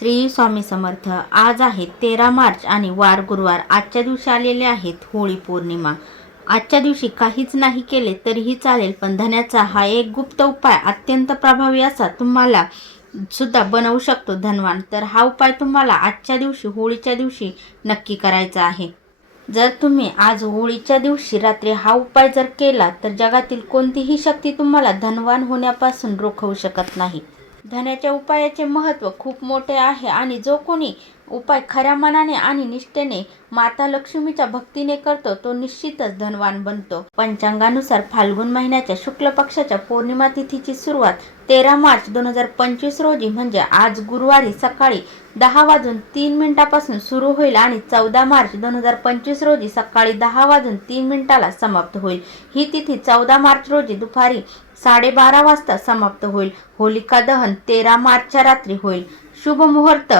श्री स्वामी समर्थ. आज आहे तेरा मार्च आणि वार गुरुवार. आजच्या दिवशी आलेले आहेत होळी पौर्णिमा. आजच्या दिवशी काहीच नाही केले तरीही चालेल पण धन्याचा हा एक गुप्त उपाय अत्यंत प्रभावी असा तुम्हाला सुद्धा बनवू शकतो धनवान. तर हा उपाय तुम्हाला आजच्या दिवशी होळीच्या दिवशी नक्की करायचा आहे. जर तुम्ही आज होळीच्या दिवशी रात्री हा उपाय जर केला तर जगातील कोणतीही शक्ती तुम्हाला धनवान होण्यापासून रोखवू शकत नाही. धनाच्या उपायाचे महत्त्व खूप मोठे आहे आणि जो कोणी उपाय खऱ्या मनाने आणि निष्ठेने माता लक्ष्मीच्या भक्तीने करतो तो निश्चितच धनवान बनतो. पंचांगानुसार फाल्गुन महिन्याच्या शुक्ल पक्षाच्या पौर्णिमा तिथीची सुरुवात तेरा मार्च दोन हजार पंचवीस रोजी म्हणजे आज गुरुवारी सकाळी दहा वाजून तीन मिनिटापासून सुरू होईल आणि चौदा मार्च दोन हजार पंचवीस रोजी सकाळी दहा वाजून तीन मिनिटाला समाप्त होईल. ही तिथी चौदा मार्च रोजी दुपारी साडेबारा वाजता समाप्त होईल. होलिका दहन तेरा मार्चच्या रात्री होईल. शुभ मुहूर्त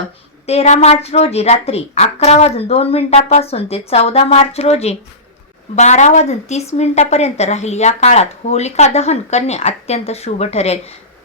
तेरा मार्च रोजी रात्री अकरा वाजून दोन मिनिटापासून ते चौदा मार्च रोजी बारा वाजून तीस मिनिटापर्यंत राहील. या काळात होलिका दहन करणे अत्यंत शुभ ठरेल.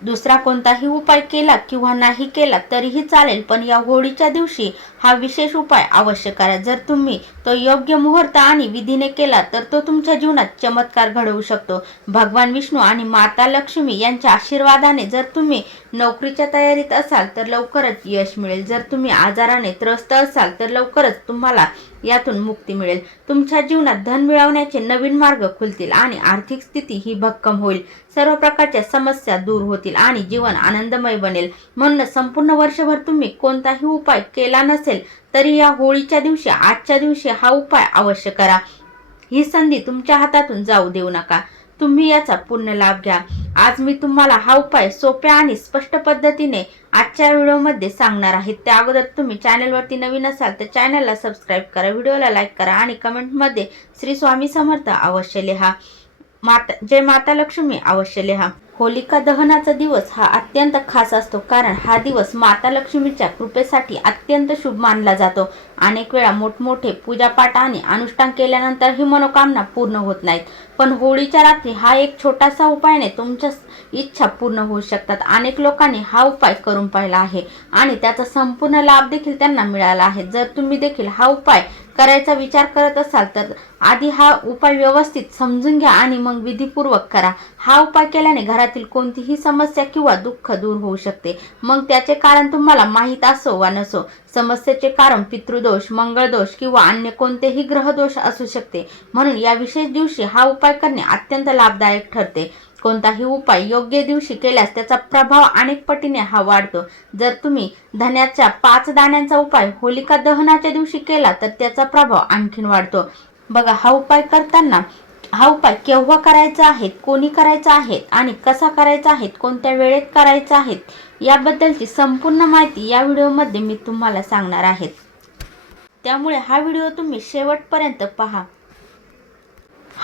दुसरा कोणताही उपाय केला किंवा नाही केला तरीही चालेल पण या होळीच्या दिवशी हा विशेष उपाय आवश्यक करा. जर तुम्ही तो योग्य मुहूर्त आणि विधीने केला तर तो तुमच्या जीवनात चमत्कार घडवू शकतो. भगवान विष्णू आणि माता लक्ष्मी यांच्या आशीर्वादाने जर तुम्ही नोकरीच्या तयारीत असाल तर लवकरच यश मिळेल. जर तुम्ही आजाराने त्रस्त असाल तर लवकरच तुम्हाला यातून मुक्ती मिळेल. तुमच्या जीवनात धन मिळवण्याचे नवीन मार्ग खुलतील आणि आर्थिक स्थिती ही भक्कम होईल. सर्व प्रकारच्या समस्या दूर होतील आणि जीवन आनंदमय बनेल. म्हणून संपूर्ण वर्षभर तुम्ही कोणताही उपाय केला नसेल तरी या होळीच्या दिवशी आजच्या दिवशी हा उपाय अवश्य करा. ही संधी तुमच्या हातातून जाऊ देऊ नका. तुम्ही याचा पूर्ण लाभ घ्या. आज मी तुम्हाला हा उपाय सोप्या आणि स्पष्ट पद्धतीने आजच्या व्हिडिओमध्ये सांगणार आहे. त्या अगोदर तुम्ही चॅनलवरती नवीन असाल तर चॅनलला सबस्क्राईब करा व्हिडिओला लाईक करा आणि कमेंटमध्ये श्री स्वामी समर्थ अवश्य लिहा. माता जय माता लक्ष्मी अवश्य लिहा. होलिका दहनाचा दिवस हा अत्यंत खास असतो कारण हा दिवस माता लक्ष्मीच्या कृपेसाठी अत्यंत शुभ मानला जातो. अनेक वेळा मोठमोठे पूजापाठ आणि अनुष्ठान केल्यानंतर ही मनोकामना पूर्ण होत नाहीत. पण होळीच्या रात्री हा एक छोटासा उपायने तुमच्या इच्छा पूर्ण होऊ शकतात. अनेक लोकांनी हा उपाय करून पाहिला आहे आणि त्याचा संपूर्ण लाभ देखील त्यांना मिळाला आहे. जर तुम्ही देखील हा उपाय करायचा विचार करत असाल तर आधी हा उपाय व्यवस्थित समजून घ्या आणि मग विधीपूर्वक करा. हा उपाय केल्याने घरातील कोणतीही समस्या किंवा दुःख दूर होऊ शकते. मग त्याचे कारण तुम्हाला माहीत असो वा नसो समस्येचे कारण पितृदोष मंगळदोष किंवा अन्य कोणतेही ग्रहदोष असू शकते. म्हणून या विशेष दिवशी हा उपाय करणे अत्यंत लाभदायक ठरते. कोणताही उपाय योग्य दिवशी केल्यास त्याचा प्रभाव अनेक पटीने हा वाढतो. जर तुम्ही धन्याच्या पाच दाण्यांचा उपाय होलिका दहनाच्या दिवशी केला तर त्याचा प्रभाव आणखीन वाढतो. बघा हा उपाय करताना हा उपाय केव्हा करायचा आहे कोणी करायचा आहे आणि कसा करायचा आहे कोणत्या वेळेत करायचा आहे याबद्दलची संपूर्ण माहिती या व्हिडिओमध्ये मी तुम्हाला सांगणार आहे. त्यामुळे हा व्हिडिओ तुम्ही शेवटपर्यंत पहा.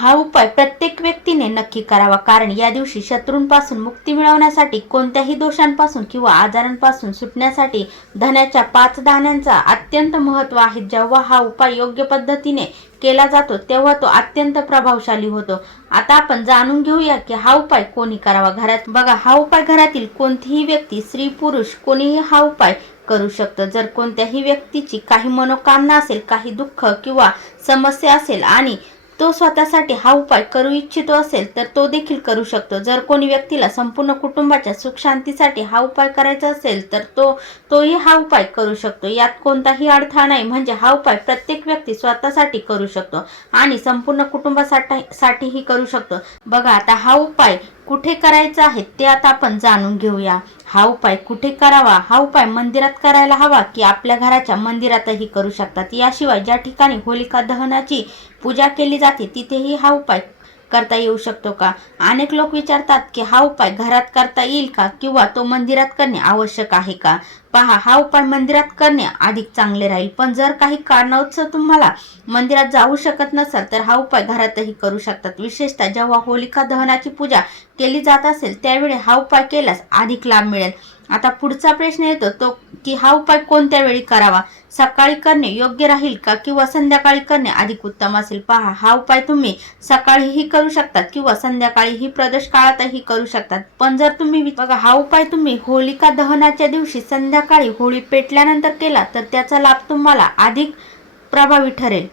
हा उपाय प्रत्येक व्यक्तीने नक्की करावा. कारण या दिवशी शत्रूंपासून मुक्ती मिळवण्यासाठी कोणत्याही दोषांपासून किंवा आजारांपासून सुटण्यासाठी धन्याच्या पाच दाण्यांचा अत्यंत महत्त्व आहे. जेव्हा हा उपाय योग्य पद्धतीने केला जातो तेव्हा तो अत्यंत प्रभावशाली होतो. आता आपण जाणून घेऊया की हा उपाय कोणी करावा घरात. बघा हा उपाय घरातील कोणतीही व्यक्ती स्त्री पुरुष कोणीही हा उपाय करू शकतं. जर कोणत्याही व्यक्तीची काही मनोकामना असेल काही दुःख किंवा समस्या असेल आणि तो स्वतःसाठी हा उपाय करू इच्छितो असेल तर तो देखील करू शकतो. जर कोणी व्यक्तीला संपूर्ण कुटुंबाच्या सुखशांतीसाठी हा उपाय करायचा असेल तर तो तोही हा उपाय करू शकतो. यात कोणताही अडथळा नाही म्हणजे हा उपाय प्रत्येक व्यक्ती स्वतःसाठी करू शकतो आणि संपूर्ण कुटुंबासाठी साठीही करू शकतो. बघा आता हा उपाय कुठे करायचा आहे ते आता आपण जाणून घेऊया. हा उपाय कुठे करावा? हा उपाय मंदिरात करायला हवा की आपल्या घराच्या मंदिरातही करू शकतात. याशिवाय ज्या ठिकाणी होलिका दहनाची पूजा केली जाते तिथेही हा उपाय करता येऊ शकतो का? अनेक लोक विचारतात की हा उपाय घरात करता येईल का किंवा तो मंदिरात करणे आवश्यक आहे का? पहा हा उपाय मंदिरात करणे अधिक चांगले राहील. पण जर काही कारणास्तव तुम्हाला मंदिरात जाऊ शकत नसाल तर हा उपाय घरातही करू शकतात. विशेषतः जेव्हा होलिका दहनाची पूजा केली जात असेल त्यावेळी हा उपाय केल्यास अधिक लाभ मिळेल. आता पुढचा प्रश्न येतो तो की हा उपाय कोणत्या वेळी करावा? सकाळी करणे योग्य राहील का किंवा संध्याकाळी करणे अधिक उत्तम असेल? पहा हा उपाय तुम्ही सकाळीही करू शकतात किंवा संध्याकाळीही प्रदोष काळातही करू शकतात. पण जर तुम्ही बघा हा उपाय तुम्ही होलिका दहनाच्या दिवशी संध्याकाळी होळी पेटल्यानंतर केला तर त्याचा लाभ तुम्हाला अधिक प्रभावी ठरेल.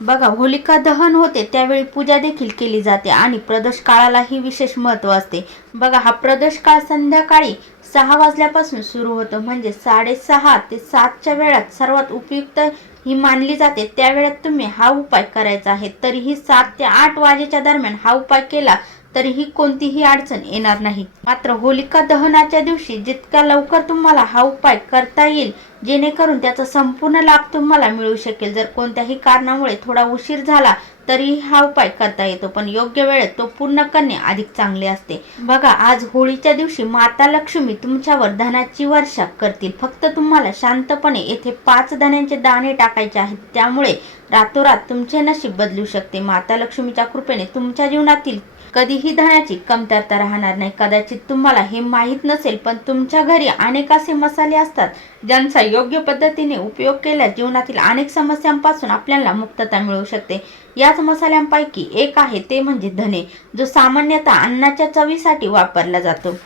बघा होलिका दहन होते त्यावेळी पूजा देखील केली जाते आणि प्रदोष काळालाही विशेष महत्त्व असते. बघा हा प्रदोष काळ संध्याकाळी सहा वाजल्यापासून सुरू होतो. म्हणजे साडेसहा ते सातच्या वेळात सर्वात उपयुक्त ही मानली जाते. त्यावेळात तुम्ही हा उपाय करायचा आहे. तरीही सात ते आठ वाजेच्या दरम्यान हा उपाय केला तरीही कोणतीही अडचण येणार नाही. मात्र होलिका दहनाच्या दिवशी जितक्या लवकर तुम्हाला हा उपाय करता येईल जेणेकरून त्याचा संपूर्ण लाभ तुम्हाला मिळू शकेल. जर कोणत्याही कारणामुळे थोडा उशीर झाला तरीही हा उपाय करता येतो पण योग्य वेळेत तो पूर्ण करणे अधिक चांगले असते. बघा आज होळीच्या दिवशी माता लक्ष्मी तुमच्यावर धनाची वर्षा करतील. फक्त तुम्हाला शांतपणे येथे पाच धन्यांचे दाणे टाकायचे आहेत. त्यामुळे रातोरात तुमचे नशीब बदलू शकते. माता लक्ष्मीच्या कृपेने तुमच्या जीवनातील कधीही धनाची कमतरता राहणार नाही. कदाचित तुम्हाला हे माहीत नसेल पण तुमच्या घरी अनेक असे मसाले असतात ज्यांचा योग्य पद्धतीने उपयोग केल्यास जीवनातील अनेक समस्यांपासून आपल्याला मुक्तता मिळू शकते. याच मसाल्यांपैकी एक आहे ते म्हणजे धने जो सामान्यतः अन्नाच्या चवीसाठी वापरला जातो.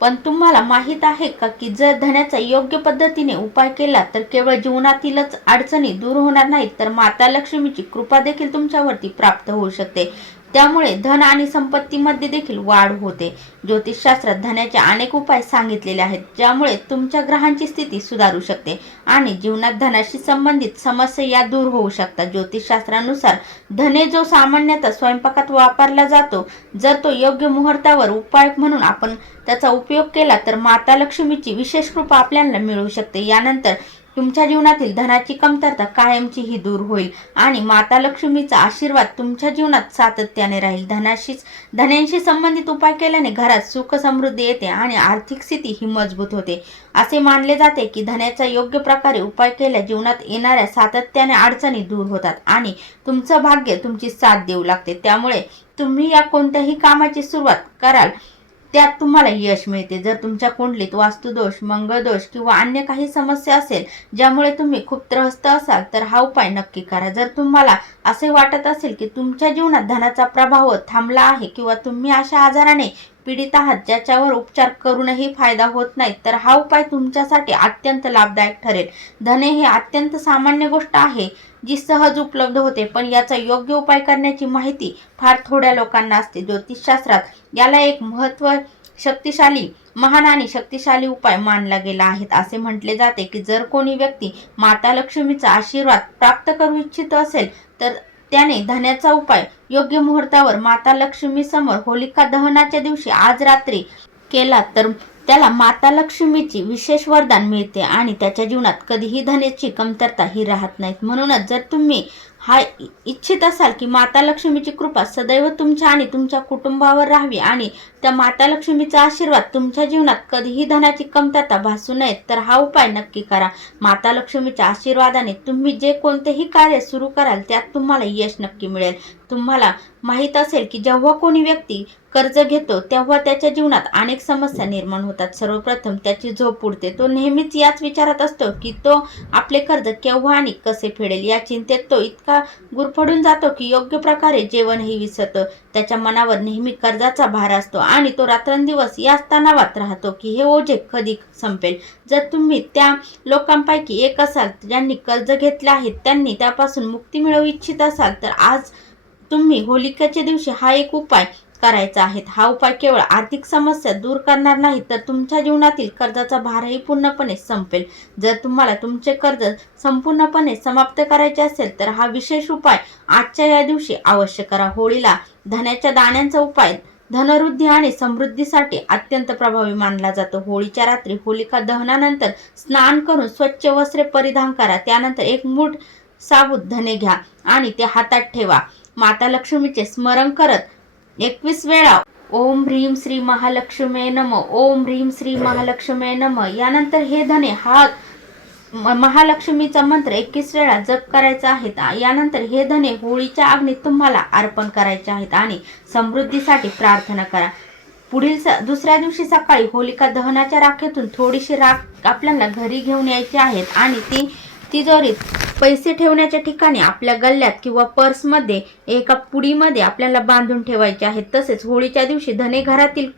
पण तुम्हाला माहीत आहे का की जर धन्याचा योग्य पद्धतीने उपाय केला तर केवळ जीवनातीलच अडचणी दूर होणार नाहीत तर माता लक्ष्मीची कृपा देखील तुमच्यावरती प्राप्त होऊ शकते. त्यामुळे धन आणि संपत्तीमध्ये देखील वाढ होते. ज्योतिषशास्त्रात धनाचे अनेक उपाय सांगितलेले आहेत ज्यामुळे तुमच्या ग्रहांची स्थिती सुधारू शकते आणि जीवनात धनाशी संबंधित समस्या या दूर होऊ शकतात. ज्योतिषशास्त्रानुसार धने जो सामान्यतः स्वयंपाकात वापरला जातो जर तो योग्य मुहूर्तावर उपाय म्हणून आपण त्याचा उपयोग केला तर माता लक्ष्मीची विशेष कृपा आपल्याला मिळू शकते. यानंतर तुमच्या जीवनातील धनाची कमतरता कायमचीही दूर होईल आणि माता लक्ष्मीचा आशीर्वाद तुमच्या जीवनात सातत्याने राहील. धनाशीच धन्यांशी संबंधित उपाय केल्याने घरात सुख समृद्धी येते आणि आर्थिक स्थिती ही मजबूत होते. असे मानले जाते की धन्याचा योग्य प्रकारे उपाय केल्या जीवनात येणाऱ्या सातत्याने अडचणी दूर होतात आणि तुमचं भाग्य तुमची साथ देऊ लागते. त्यामुळे तुम्ही या कोणत्याही कामाची सुरुवात कराल. त्यात तुम्हाला यश मिळते. जर तुमच्या कुंडलीत वास्तुदोष मंगळदोष किंवा अन्य काही समस्या असेल ज्यामुळे तुम्ही खूप त्रस्त असाल तर हा उपाय नक्की करा. जर तुम्हाला असे वाटत असेल की तुमच्या जीवनात धनाचा प्रभाव थांबला आहे किंवा तुम्ही अशा आजाराने पीडित आहात ज्याच्यावर उपचार करूनही फायदा होत नाही तर हा उपाय तुमच्यासाठी अत्यंत लाभदायक ठरेल. धने हे अत्यंत सामान्य गोष्ट आहे. जी सहज उपलब्ध होते पण याचा योग्य उपाय करण्याची माहिती फार थोड्या लोकांना असते. ज्योतिषशास्त्रात याला एक महत्त्व शक्तिशाली महान आणि शक्तिशाली उपाय मानला गेला आहे असे म्हटले जाते की जर कोणी व्यक्ती माता लक्ष्मीचा आशीर्वाद प्राप्त करू इच्छित असेल तर त्याने धन्याचा उपाय योग्य मुहूर्तावर माता लक्ष्मी समोर होलिका दहनाच्या दिवशी आज रात्री केला तर त्याला माता लक्ष्मीची विशेष वरदान मिळते आणि त्याच्या जीवनात कधीही धनेची कमतरता ही राहत नाहीत. म्हणूनच जर तुम्ही हा इ- इच्छित असाल की माता लक्ष्मीची कृपा सदैव तुमच्या आणि तुमच्या कुटुंबावर राहावी आणि त्या माता लक्ष्मीचा आशीर्वाद तुमच्या जीवनात कधीही धनाची कमतरता भासू नये. तर हा उपाय नक्की करा. माता लक्ष्मीच्या आशीर्वादाने तुम्ही जे कोणतेही कार्य सुरू कराल त्यात तुम्हाला यश नक्की मिळेल. तुम्हाला माहीत असेल की जेव्हा कोणी व्यक्ती कर्ज घेतो तेव्हा त्याच्या जीवनात अनेक समस्या निर्माण होतात. सर्वप्रथम त्याची झोप उडते. तो नेहमीच याच विचारात असतो की तो आपले कर्ज केव्हा आणि कसे फेडेल या चिंतेत तो इतका गुरफडून जातो की योग्य प्रकारे जेवणही विसरतो. त्याच्या मनावर नेहमी कर्जाचा भार असतो आणि तो रात्रंदिवस याच तणावात राहतो की हे ओझे कधी संपेल. जर तुम्ही त्या लोकांपैकी एक असाल ज्यांनी कर्ज घेतले आहे त्यांनी त्यापासून मुक्ती मिळवू इच्छित असाल तर आज तुम्ही होलिकाच्या दिवशी हा एक उपाय करायचा आहे. हा उपाय केवळ आर्थिक समस्या दूर करणार नाही तर तुमच्या जीवनातील कर्जाचा भारही पूर्णपणे संपेल. जर तुम्हाला तुमचे कर्ज संपूर्णपणे समाप्त करायचे असेल तर हा विशेष उपाय आजच्या या दिवशी अवश्य करा. होळीला धन्याच्या दाण्यांचा उपाय धनवृद्धी आणि समृद्धीसाठी अत्यंत प्रभावी मानला जातो. होळीच्या रात्री होलिका दहनानंतर स्नान करून स्वच्छ वस्त्रे परिधान करा. त्यानंतर एक मूठ साबूत धने घ्या आणि ते हातात ठेवा. माता लक्ष्मीचे स्मरण करत एकवीस वेळा. ओम ह्रीम श्री महालक्ष्मे नम. ओम ह्रीम श्री महालक्ष्मे नम. यानंतर हे धने हा महालक्ष्मीचा मंत्र एकवीस वेळा जप करायचा आहे. यानंतर हे धने होळीच्या अग्नीत तुम्हाला अर्पण करायचे आहेत आणि समृद्धीसाठी प्रार्थना करा. पुढील स दुसऱ्या दिवशी सकाळी होलिका दहनाच्या राखेतून थोडीशी राख आपल्याला घरी घेऊन यायची आहेत आणि ती तिजोरीत पैसे ठेवण्याच्या ठिकाणी आपल्या गल्ल्यात किंवा पर्समध्ये एका पुडीमध्ये आपल्याला बांधून ठेवायचे आहेत. तसेच होळीच्या दिवशी धने घरातील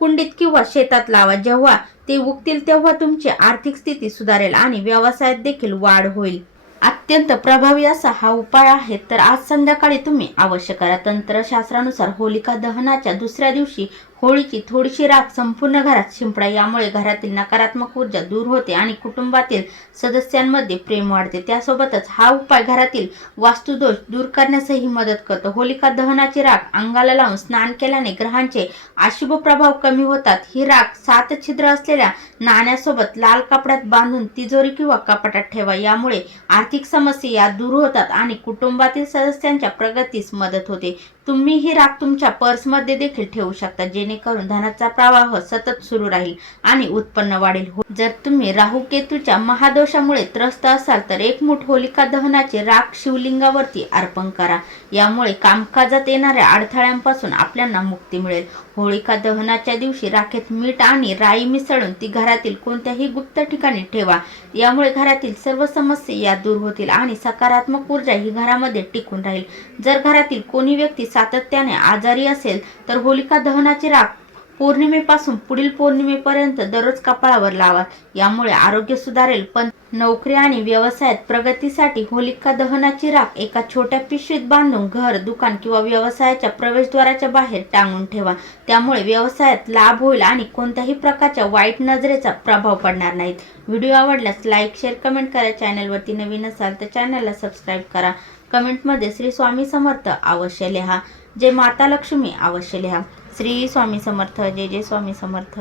कुंडीत किंवा शेतात लावा. जेव्हा ते उगतील तेव्हा तुमची आर्थिक स्थिती सुधारेल आणि व्यवसायात देखील वाढ होईल. अत्यंत प्रभावी असा हा उपाय आहे. तर आज संध्याकाळी तुम्ही अवश्य करा. तंत्रशास्त्रानुसार होलिका दहनाच्या दुसऱ्या दिवशी होळीची थोडीशी राख संपूर्ण घरात शिंपडा यामुळे घरातील नकारात्मक ऊर्जा दूर होते आणि कुटुंबातील सदस्यांमध्ये प्रेम वाढते. त्यासोबतच हा उपाय घरातील वास्तुदोष दूर करण्यासही मदत करतो. होलिका दहनाची राख अंगाला लावून स्नान केल्याने ग्रहांचे अशुभ प्रभाव कमी होतात. ही राख सात छिद्र असलेल्या नाण्यासोबत लाल कपड्यात बांधून तिजोरी किंवा कपाटात ठेवा. यामुळे आर्थिक समस्या या दूर होतात आणि कुटुंबातील सदस्यांच्या प्रगतीस मदत होते. तुम्ही ही राख तुमच्या पर्समध्ये देखील ठेवू शकता जेणेकरून धनाचा प्रवाह सतत सुरू राहील आणि उत्पन्न वाढेल. हो- जर तुम्ही राहू केतूच्या महादोषामुळे त्रस्त असाल तर एक मुठ होलिका दहनाचे राख शिवलिंगावरती अर्पण करा. यामुळे कामकाजात येणाऱ्या अडथळ्यांपासून आपल्याला मुक्ती मिळेल. होळिका दहनाच्या दिवशी राखेत मीठ आणि राई मिसळून ती घरातील कोणत्याही गुप्त ठिकाणी ठेवा. यामुळे घरातील सर्व समस्या या दूर होतील आणि सकारात्मक ऊर्जा ही घरामध्ये टिकून राहील. जर घरातील कोणी व्यक्ती सातत्याने आजारी असेल तर होलिका दहनाची राख पौर्णिमेपासून पुढील पौर्णिमेपर्यंत दररोज कपाळावर लावा. यामुळे आरोग्य सुधारेल पण नोकरी आणि व्यवसायात प्रगतीसाठी होलिका दहनाची राख एका छोट्या पिशवीत बांधून घर दुकान किंवा व्यवसायाच्या प्रवेशद्वाराच्या बाहेर टांगून ठेवा. त्यामुळे व्यवसायात लाभ होईल आणि कोणत्याही प्रकारच्या वाईट नजरेचा प्रभाव पडणार नाहीत. व्हिडिओ आवडल्यास लाईक शेअर कमेंट करा. चॅनलवरती नवीन असाल तर चॅनलला सबस्क्राईब करा. कमेंटमध्ये श्री स्वामी समर्थ अवश्य लिहा. जय माता लक्ष्मी अवश्य लिहा. श्री स्वामी समर्थ. जय जय स्वामी समर्थ.